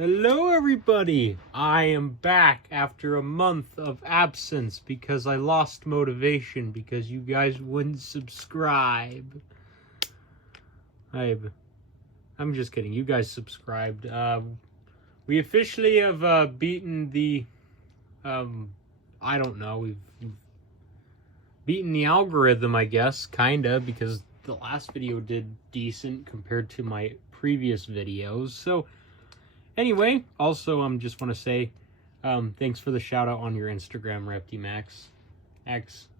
Hello everybody! I am back after a month of absence because I lost motivation because you guys wouldn't subscribe. I'm just kidding. You guys subscribed. We officially have beaten the I don't know. We've beaten the algorithm, I guess, kinda, because the last video did decent compared to my previous videos. So anyway, also, just want to say, thanks for the shout out on your Instagram, ReptiMax.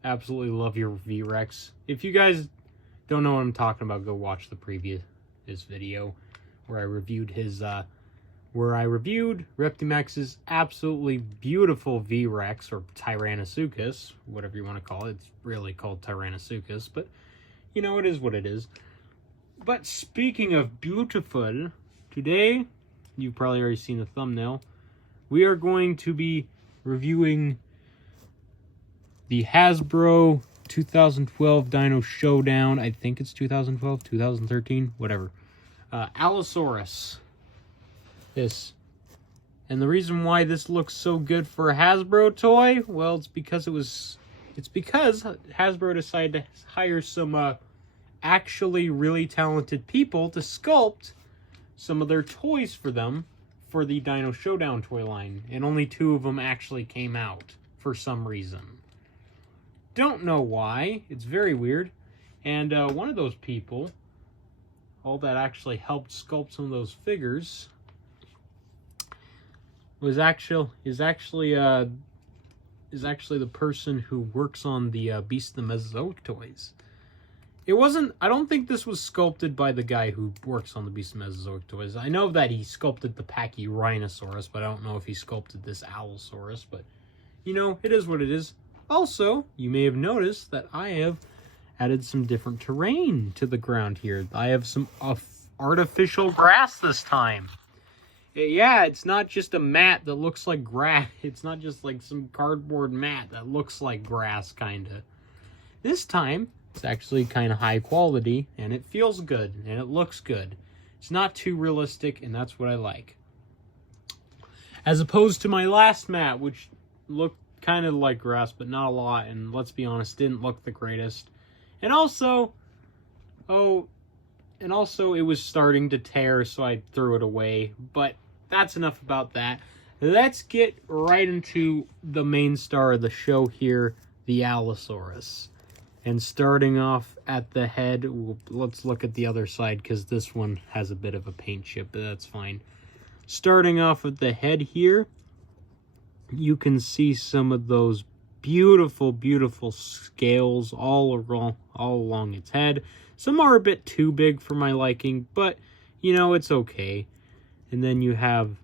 Absolutely love your VREX. If you guys don't know what I'm talking about, go watch the previous video where I reviewed ReptiMax's absolutely beautiful VREX, or Tyrannosuchus, whatever you want to call it. It's really called Tyrannosuchus, but you know, it is what it is. But speaking of beautiful, today, you've probably already seen the thumbnail, we are going to be reviewing the Hasbro 2012 Dino Showdown. I think it's 2012, 2013, whatever. Allosaurus. This. And the reason why this looks so good for a Hasbro toy, well, it's because Hasbro decided to hire some actually really talented people to sculpt some of their toys for them for the Dino Showdown toy line, and only 2 of them actually came out for some reason. Don't know why. It's very weird. And one of those people, all that actually helped sculpt some of those figures, is actually the person who works on the Beast of the Mesozoic toys. It wasn't, I don't think this was sculpted by the guy who works on the Beast of Mesozoic toys. I know that he sculpted the Pachyrhinosaurus, but I don't know if he sculpted this Allosaurus, but, you know, it is what it is. Also, you may have noticed that I have added some different terrain to the ground here. I have some artificial grass this time. Yeah, it's not just a mat that looks like grass. It's not just like some cardboard mat that looks like grass, kind of. This time, it's actually kind of high quality, and it feels good, and it looks good. It's not too realistic, and that's what I like. As opposed to my last mat, which looked kind of like grass, but not a lot, and let's be honest, didn't look the greatest. And also, it was starting to tear, so I threw it away. But that's enough about that. Let's get right into the main star of the show here, the Allosaurus. And starting off at the head, let's look at the other side, because this one has a bit of a paint chip, but that's fine. Starting off at the head here, you can see some of those beautiful, beautiful scales all along its head. Some are a bit too big for my liking, but, you know, it's okay. And then you have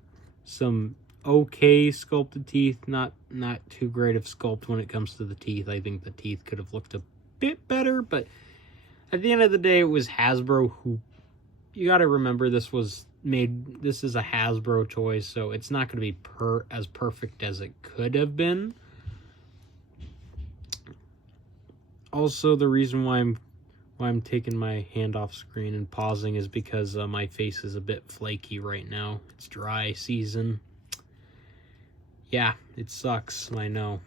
some okay sculpted teeth, not too great of sculpt when it comes to the teeth. I think the teeth could have looked a bit better, but at the end of the day, it was Hasbro who, you got to remember, this is a Hasbro toy, so it's not going to be as perfect as it could have been. Also, the reason why I'm taking my hand off screen and pausing is because my face is a bit flaky right now. It's dry season. Yeah, it sucks, I know.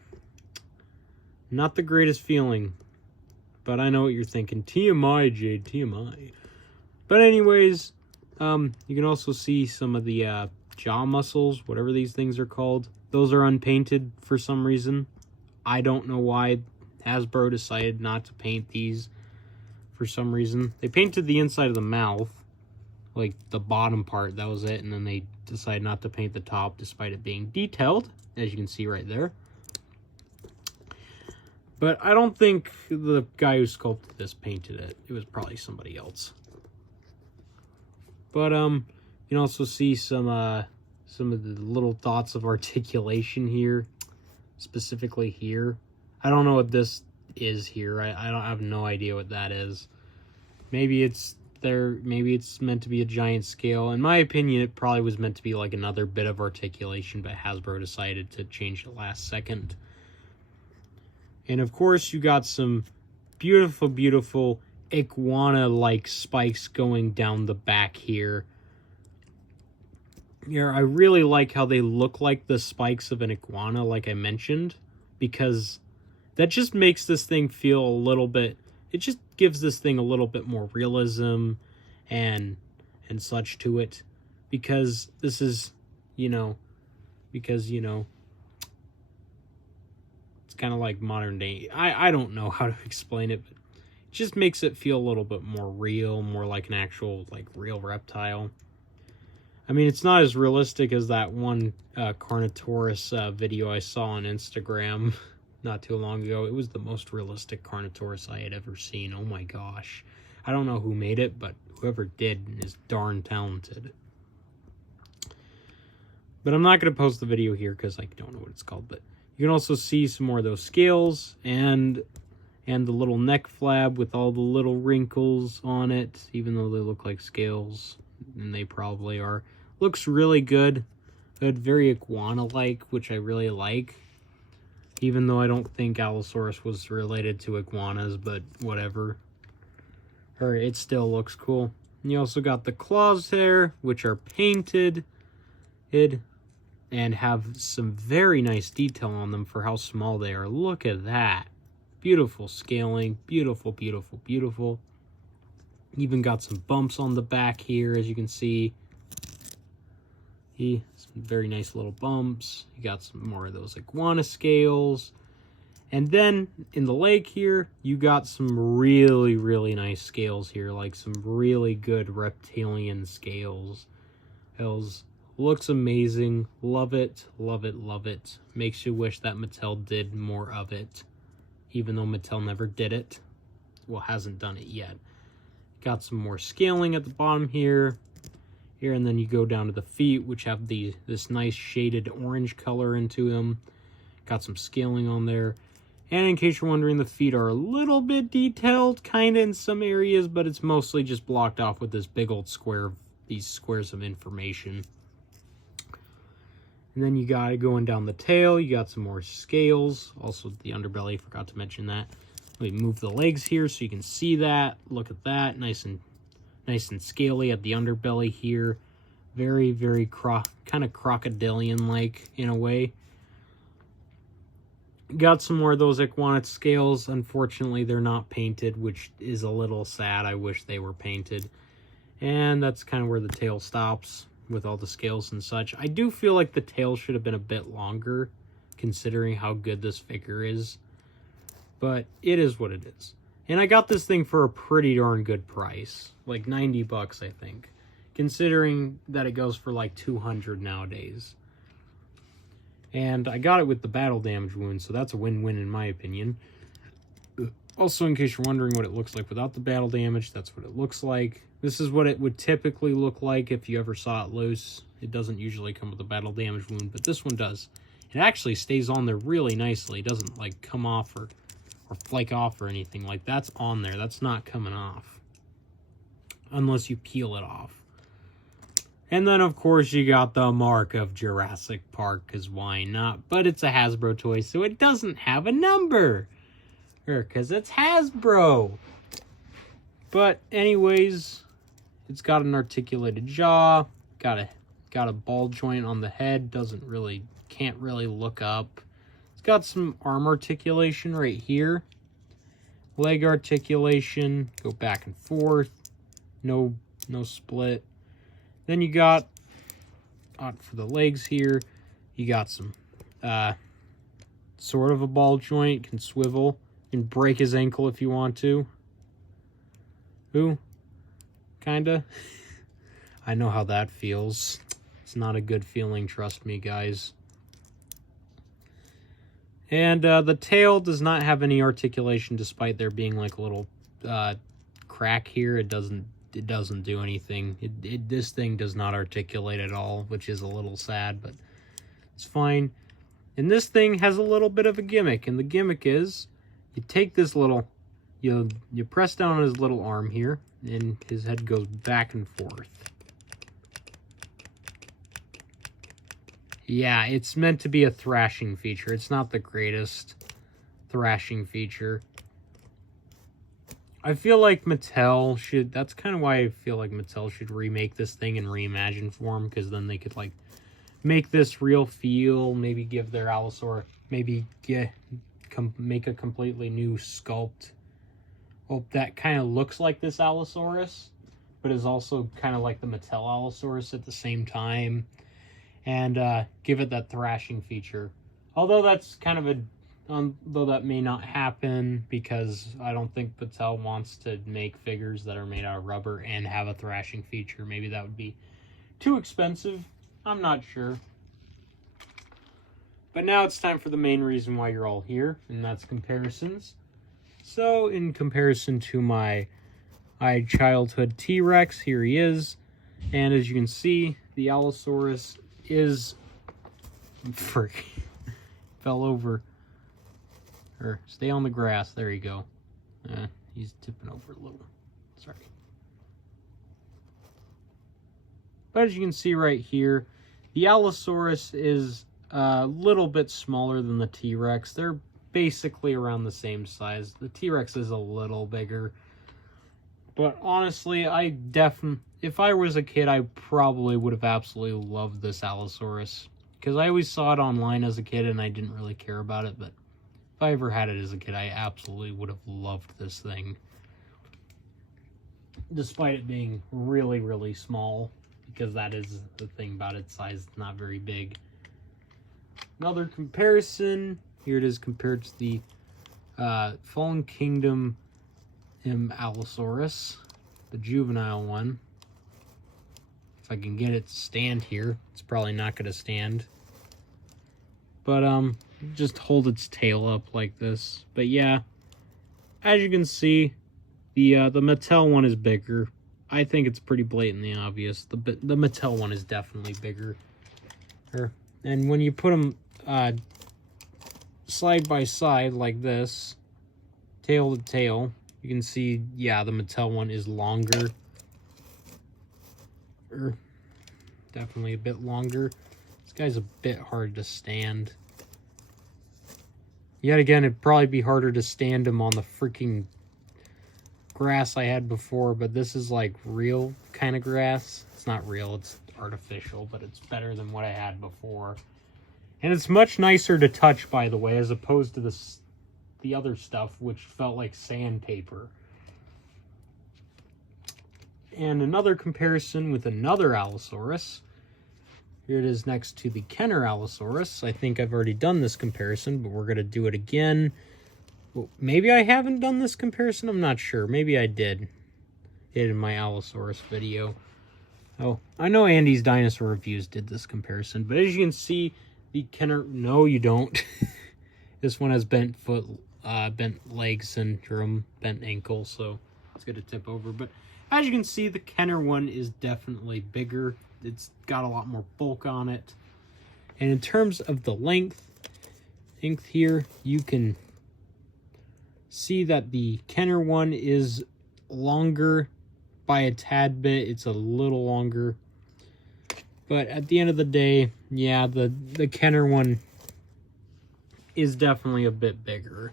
Not the greatest feeling, but I know what you're thinking. TMI, Jade, TMI. But anyways, you can also see some of the jaw muscles, whatever these things are called. Those are unpainted for some reason. I don't know why Hasbro decided not to paint these for some reason. They painted the inside of the mouth, like the bottom part, that was it, and then they decided not to paint the top despite it being detailed, as you can see right there. But I don't think the guy who sculpted this painted it. It was probably somebody else. But you can also see some of the little dots of articulation here, specifically here. I don't know what this is here. I have no idea what that is. Maybe it's meant to be a giant scale. In my opinion, it probably was meant to be like another bit of articulation, but Hasbro decided to change it last second. And of course, you got some beautiful, beautiful iguana-like spikes going down the back here. Yeah, I really like how they look like the spikes of an iguana, like I mentioned, because that just makes this thing feel a little bit, it just gives this thing a little bit more realism and such to it, because this is, you know, because, you know, it's kind of like modern day. I don't know how to explain it, but it just makes it feel a little bit more real, more like an actual, like, real reptile. I mean, it's not as realistic as that one Carnotaurus video I saw on Instagram not too long ago. It was the most realistic Carnotaurus I had ever seen. Oh my gosh. I don't know who made it, but whoever did is darn talented. But I'm not going to post the video here because I don't know what it's called. But you can also see some more of those scales and the little neck flab with all the little wrinkles on it, even though they look like scales, and they probably are. Looks really good. Very iguana-like, which I really like. Even though I don't think Allosaurus was related to iguanas, but whatever. It still looks cool. And you also got the claws there, which are painted and have some very nice detail on them for how small they are. Look at that. Beautiful scaling. Beautiful, beautiful, beautiful. Even got some bumps on the back here, as you can see. Some very nice little bumps. You got some more of those iguana scales. And then in the leg here, you got some really, really nice scales here, like some really good reptilian scales. Looks amazing. Love it, love it, love it. Makes you wish that Mattel did more of it, even though Mattel never did it. Well, hasn't done it yet. Got some more scaling at the bottom here, and then you go down to the feet, which have this nice shaded orange color into them. Got some scaling on there. And in case you're wondering, the feet are a little bit detailed, kind of in some areas, but it's mostly just blocked off with this big old square, these squares of information. And then you got it going down the tail. You got some more scales. Also the underbelly, forgot to mention that. Let me move the legs here so you can see that. Look at that, nice and scaly at the underbelly here. Very, very kind of crocodilian-like in a way. Got some more of those iguana scales. Unfortunately, they're not painted, which is a little sad. I wish they were painted. And that's kind of where the tail stops with all the scales and such. I do feel like the tail should have been a bit longer, considering how good this figure is. But it is what it is. And I got this thing for a pretty darn good price. Like 90 bucks, I think. Considering that it goes for like 200 nowadays. And I got it with the battle damage wound, so that's a win-win in my opinion. Also, in case you're wondering what it looks like without the battle damage, that's what it looks like. This is what it would typically look like if you ever saw it loose. It doesn't usually come with a battle damage wound, but this one does. It actually stays on there really nicely. It doesn't like come off or flake off or anything. Like, that's on there. That's not coming off. Unless you peel it off. And then, of course, you got the mark of Jurassic Park, because why not? But it's a Hasbro toy, so it doesn't have a number. Because it's Hasbro. But anyways, it's got an articulated jaw. Got a ball joint on the head. Can't really look up. It's got some arm articulation right here. Leg articulation. Go back and forth. No split. Then you got, for the legs here, you got some sort of a ball joint. Can swivel. And break his ankle if you want to. Ooh. Kinda. I know how that feels. It's not a good feeling, trust me, guys. And the tail does not have any articulation, despite there being like a little crack here. It doesn't do anything. This thing does not articulate at all, which is a little sad, but it's fine. And this thing has a little bit of a gimmick, and the gimmick is you take this little, you press down on his little arm here, and his head goes back and forth. Yeah, it's meant to be a thrashing feature. It's not the greatest thrashing feature. I feel like Mattel should, that's kind of why I feel like Mattel should remake this thing in reimagined form, because then they could, like, make this real feel, maybe give their Allosaurus, maybe make a completely new sculpt. Well, that kind of looks like this Allosaurus, but is also kind of like the Mattel Allosaurus at the same time, and give it that thrashing feature. Although that's kind of though that may not happen, because I don't think Mattel wants to make figures that are made out of rubber and have a thrashing feature. Maybe that would be too expensive. I'm not sure. But now it's time for the main reason why you're all here, and that's comparisons. So, in comparison to my childhood T-Rex, here he is. And as you can see, the Allosaurus is... Frick. Fell over. Or, stay on the grass. There you go. He's tipping over a little. Sorry. But as you can see right here, the Allosaurus is a little bit smaller than the T-Rex. They're basically around the same size. The T-Rex is a little bigger. But honestly, if I was a kid, I probably would have absolutely loved this Allosaurus. Because I always saw it online as a kid and I didn't really care about it. But if I ever had it as a kid, I absolutely would have loved this thing. Despite it being really, really small. Because that is the thing about its size. It's not very big. Another comparison. Here it is compared to the Fallen Kingdom Allosaurus. The juvenile one. If I can get it to stand here. It's probably not going to stand. But just hold its tail up like this. But yeah. As you can see, the Mattel one is bigger. I think it's pretty blatantly obvious. The Mattel one is definitely bigger. And when you put them side by side like this, tail to tail, you can see, yeah, the Mattel one is longer. Definitely a bit longer. This guy's a bit hard to stand. Yet again, it'd probably be harder to stand him on the freaking grass I had before, but this is like real kind of grass. It's not real, it's artificial, but it's better than what I had before. And it's much nicer to touch, by the way, as opposed to the other stuff, which felt like sandpaper. And another comparison with another Allosaurus. Here it is next to the Kenner Allosaurus. I think I've already done this comparison, but we're going to do it again. Well, maybe I haven't done this comparison. I'm not sure. Maybe I did it in my Allosaurus video. Oh, I know Andy's Dinosaur Reviews did this comparison, but as you can see, the Kenner... No, you don't. This one has bent foot, bent leg syndrome, bent ankle, so it's going to tip over. But as you can see, the Kenner one is definitely bigger. It's got a lot more bulk on it. And in terms of the length here, you can see that the Kenner one is longer by a tad bit. It's a little longer. But at the end of the day, yeah, the Kenner one is definitely a bit bigger.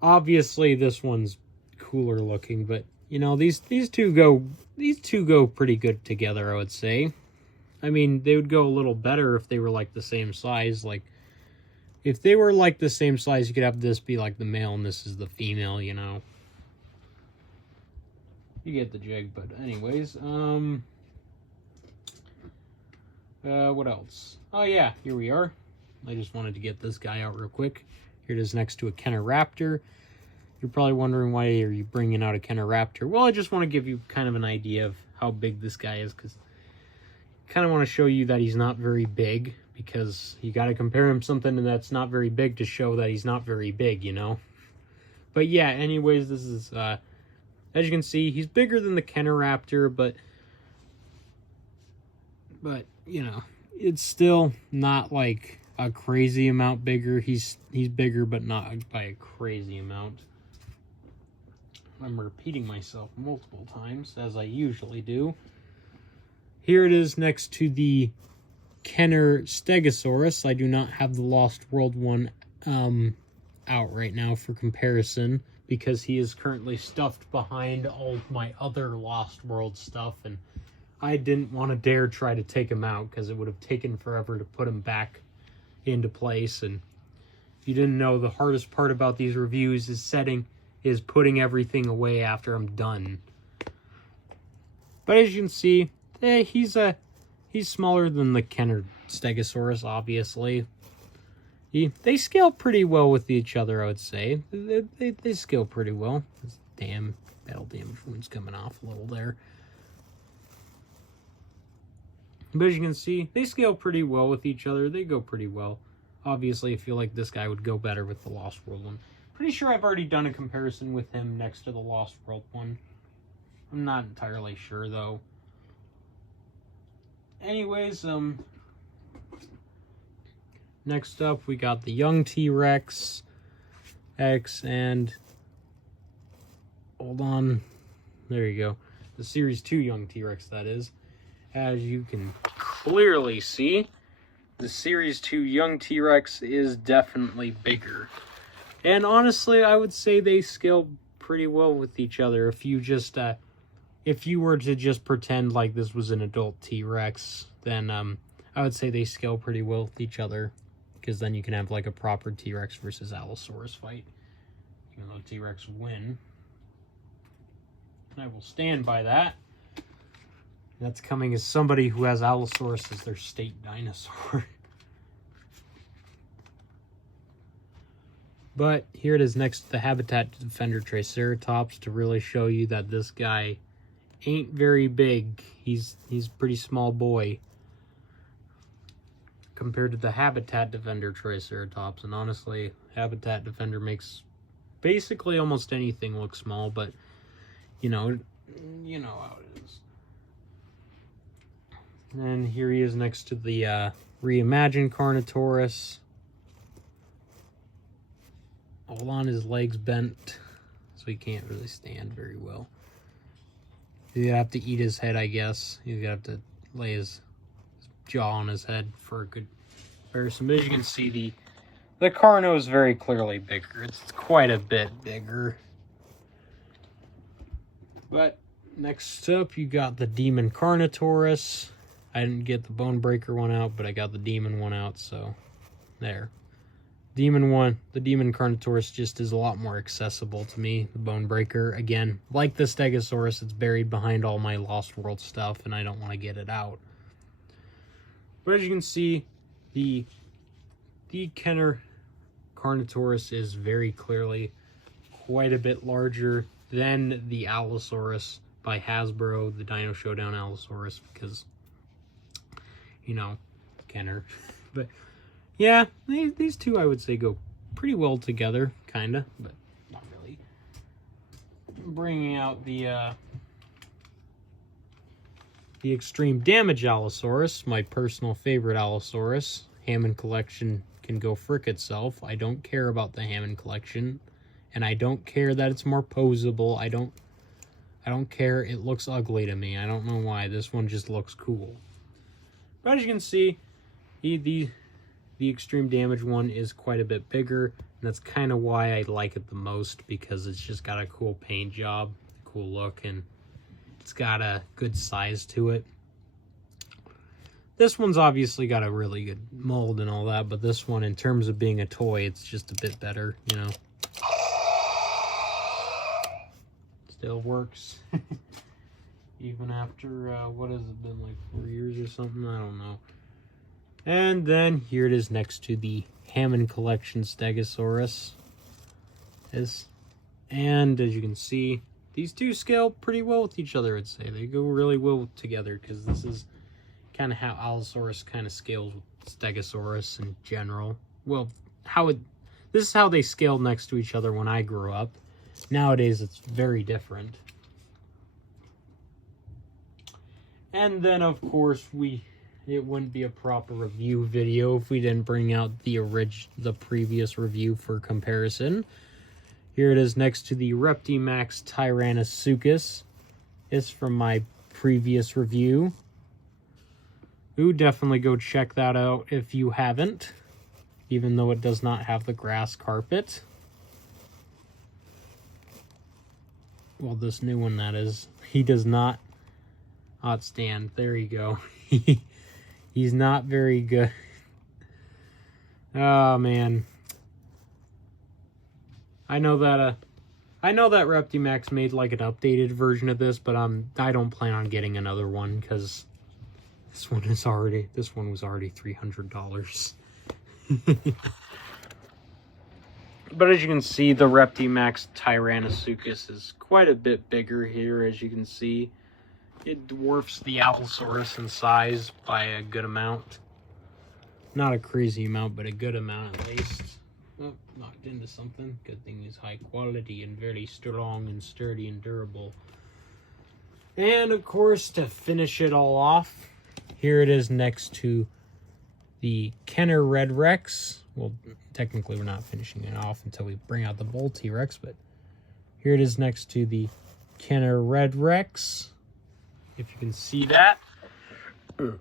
Obviously, this one's cooler looking, but you know, these two go pretty good together, I would say. I mean, they would go a little better if they were like the same size. Like, if they were like the same size, you could have this be like the male and this is the female, you know. You get the jig, but anyways, what else? Oh yeah, here we are. I just wanted to get this guy out real quick. Here it is next to a Kenner Raptor. You're probably wondering, why are you bringing out a Kenner Raptor? Well, I just want to give you kind of an idea of how big this guy is, because I kind of want to show you that he's not very big, because you got to compare him something that's not very big to show that he's not very big, you know? But yeah, anyways, this is, as you can see, he's bigger than the Kenner Raptor, but you know, it's still not like a crazy amount bigger. He's bigger, but not by a crazy amount. I'm repeating myself multiple times, as I usually do. Here it is next to the Kenner Stegosaurus. I do not have the Lost World one out right now for comparison, because he is currently stuffed behind all of my other Lost World stuff, and I didn't want to dare try to take him out because it would have taken forever to put him back into place. And if you didn't know, the hardest part about these reviews is putting everything away after I'm done. But as you can see, he's smaller than the Kenner Stegosaurus, obviously. They scale pretty well with each other, I would say. They scale pretty well. This damn battle damage wound's coming off a little there. But as you can see, they scale pretty well with each other. They go pretty well. Obviously, I feel like this guy would go better with the Lost World one. Pretty sure I've already done a comparison with him next to the Lost World one. I'm not entirely sure, though. Anyways, next up, we got the young T-Rex X, and hold on, there you go. The Series 2 young T-Rex, that is. As you can clearly see, the Series 2 young T-Rex is definitely bigger. And honestly, I would say they scale pretty well with each other. If you were to just pretend like this was an adult T-Rex, then I would say they scale pretty well with each other. Because then you can have like a proper T-Rex versus Allosaurus fight. Even though T-Rex win. And I will stand by that. That's coming as somebody who has Allosaurus as their state dinosaur. But here it is next to the Habitat Defender Triceratops to really show you that this guy ain't very big. He's a pretty small boy compared to the Habitat Defender Triceratops. And honestly, Habitat Defender makes basically almost anything look small, but you know how it is. And here he is next to the reimagined Carnotaurus. All on his legs bent, so he can't really stand very well. He's gonna have to eat his head, I guess. He's gonna have to lay his jaw on his head for a good comparison. But as you can see, the Carno is very clearly bigger. It's quite a bit bigger. But next up, you got the Demon Carnotaurus. I didn't get the Bone Breaker one out, but I got the Demon one out, so there. The Demon Carnotaurus just is a lot more accessible to me. The Bone Breaker, again, like the Stegosaurus, it's buried behind all my Lost World stuff, and I don't want to get it out. But as you can see, the Kenner Carnotaurus is very clearly quite a bit larger than the Allosaurus by Hasbro, the Dino Showdown Allosaurus, because, you know, Kenner. But yeah, these two I would say go pretty well together, kinda, but not really. Bringing out the Extreme Damage Allosaurus, my personal favorite Allosaurus. Hammond Collection can go frick itself. I don't care about the Hammond Collection, and I don't care that it's more posable. I don't care. It looks ugly to me. I don't know why. This one just looks cool. But as you can see, the Extreme Damage one is quite a bit bigger, and that's kind of why I like it the most, because it's just got a cool paint job, cool look, and it's got a good size to it. This one's obviously got a really good mold and all that, but this one, in terms of being a toy, it's just a bit better, you know. Still works. Even after, what has it been, like 4 years or something? I don't know. And then here it is next to the Hammond Collection Stegosaurus. And as you can see, these two scale pretty well with each other, I'd say. They go really well together, because this is kind of how Allosaurus kind of scales with Stegosaurus in general. Well, this is how they scaled next to each other when I grew up. Nowadays, it's very different. And then, of course, it wouldn't be a proper review video if we didn't bring out the previous review for comparison. Here it is next to the Reptimax Tyrannosuchus. It's from my previous review. Ooh, definitely go check that out if you haven't, even though it does not have the grass carpet. Well, this new one, that is. He does not stand. There you go. He's not very good. Oh, man. I know that Reptimax made like an updated version of this, but I don't plan on getting another one because this one was already $300. But as you can see, the Reptimax Tyrannosuchus is quite a bit bigger here. As you can see, it dwarfs the Allosaurus in size by a good amount. Not a crazy amount, but a good amount at least. Oh, knocked into something. Good thing it's high quality and very strong and sturdy and durable. And of course, to finish it all off, here it is next to the Kenner Red Rex. Well, technically we're not finishing it off until we bring out the Bull T-Rex, but here it is next to the Kenner Red Rex. If you can see that. And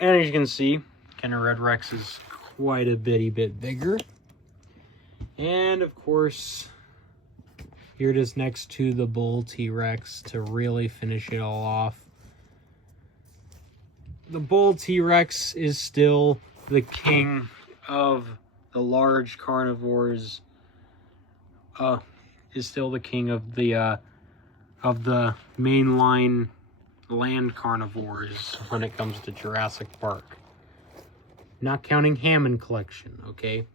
as you can see, Kenner Red Rex is quite a bit bigger. And of course, here it is next to the Bull T-Rex to really finish it all off. The Bull T-Rex is still the king of the large carnivores. Is still the king of the mainline land carnivores when it comes to Jurassic Park. Not counting Hammond Collection, okay?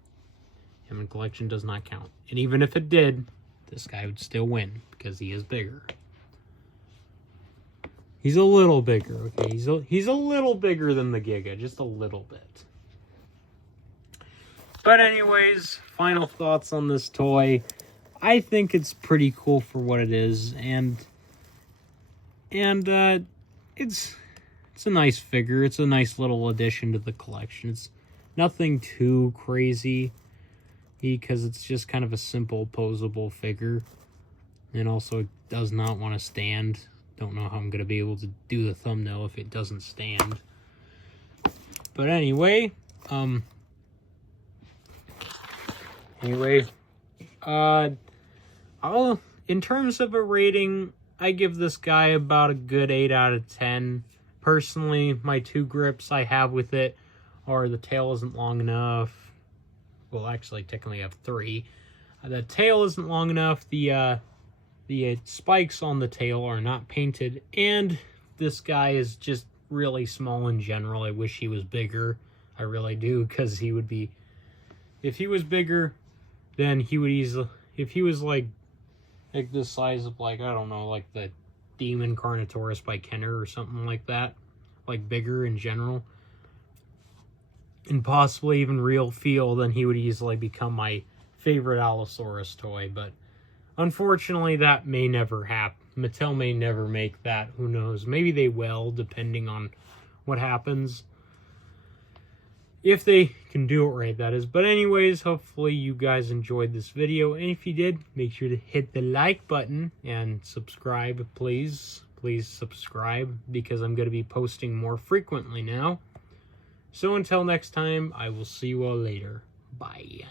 Hammond Collection does not count. And even if it did, this guy would still win because he is bigger. He's a little bigger, okay? He's a little bigger than the Giga, just a little bit. But anyways, final thoughts on this toy. I think it's pretty cool for what it is, and it's a nice figure. It's a nice little addition to the collection. It's nothing too crazy because it's just kind of a simple posable figure, and also it does not want to stand. Don't know how I'm going to be able to do the thumbnail if it doesn't stand. But anyway, in terms of a rating, I give this guy about a good 8 out of 10. Personally, my 2 grips I have with it are the tail isn't long enough. Well, actually, technically I have 3. The tail isn't long enough. The spikes on the tail are not painted, and this guy is just really small in general. I wish he was bigger. I really do, because he would be... If he was bigger, then he would easily... If he was like the size of, like, I don't know, like the Demon Carnotaurus by Kenner or something like that, like bigger in general, and possibly even real feel, then he would easily become my favorite Allosaurus toy. But unfortunately, that may never happen. Mattel may never make that. Who knows? Maybe they will, depending on what happens. If they can do it right, that is. But anyways, hopefully you guys enjoyed this video. And if you did, make sure to hit the like button and subscribe, please. Please subscribe, because I'm going to be posting more frequently now. So until next time, I will see you all later. Bye.